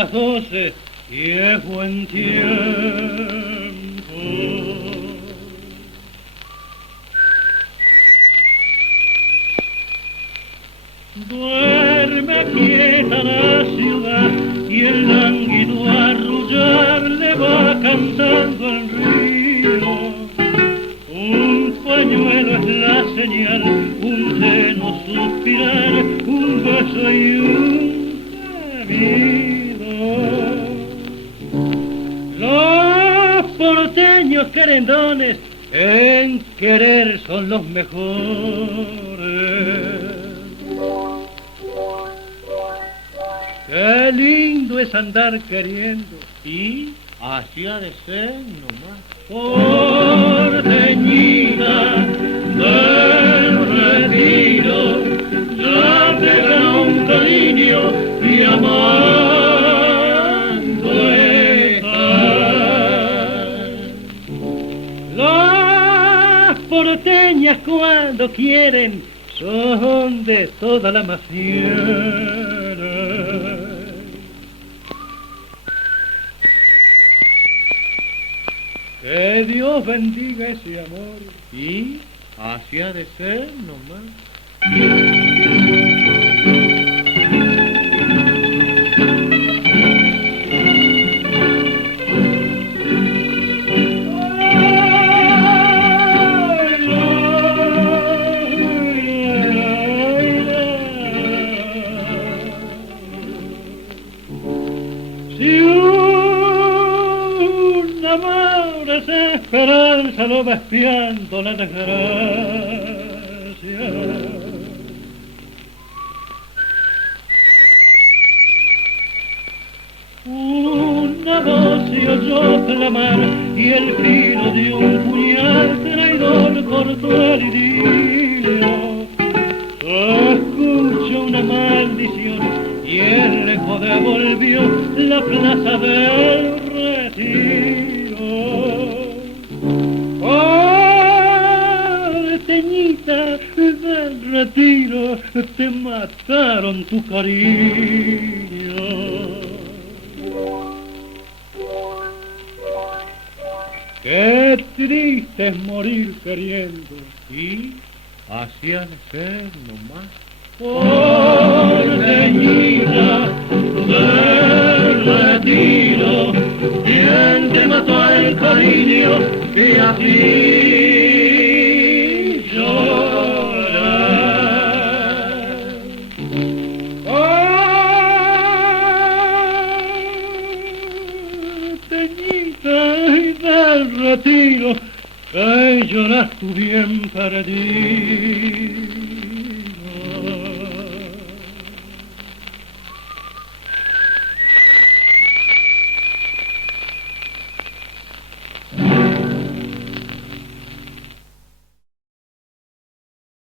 las 12 y es buen tiempo. Duerme quieta la ciudad y el lánguido arrullar le va cantando el río. Un pañuelo es la señal, un seno suspirar, un beso y un gemido. Los porteños querendones en querer son los mejores. Qué lindo es andar queriendo y así ha de ser nomás. Porteñita del retiro, ya te ganó un cariño y amando estás. Las porteñas cuando quieren son de toda la Maciera. Que Dios bendiga ese amor y así ha de ser nomás. Si un amor desesperanza lo va espiando la desgracia, una voz se oyó clamar y el filo de un puñal traidor cortó el idilio. Se escuchó una maldición y el eco devolvió la plaza del retiro. Porteñita del retiro, te mataron tu cariño. Qué triste es morir queriendo y así ha de ser nomás. Porteñita del retiro, ¿quién te mató el cariño que así llora? Porteñita del retiro, que lloras tu bien perdido.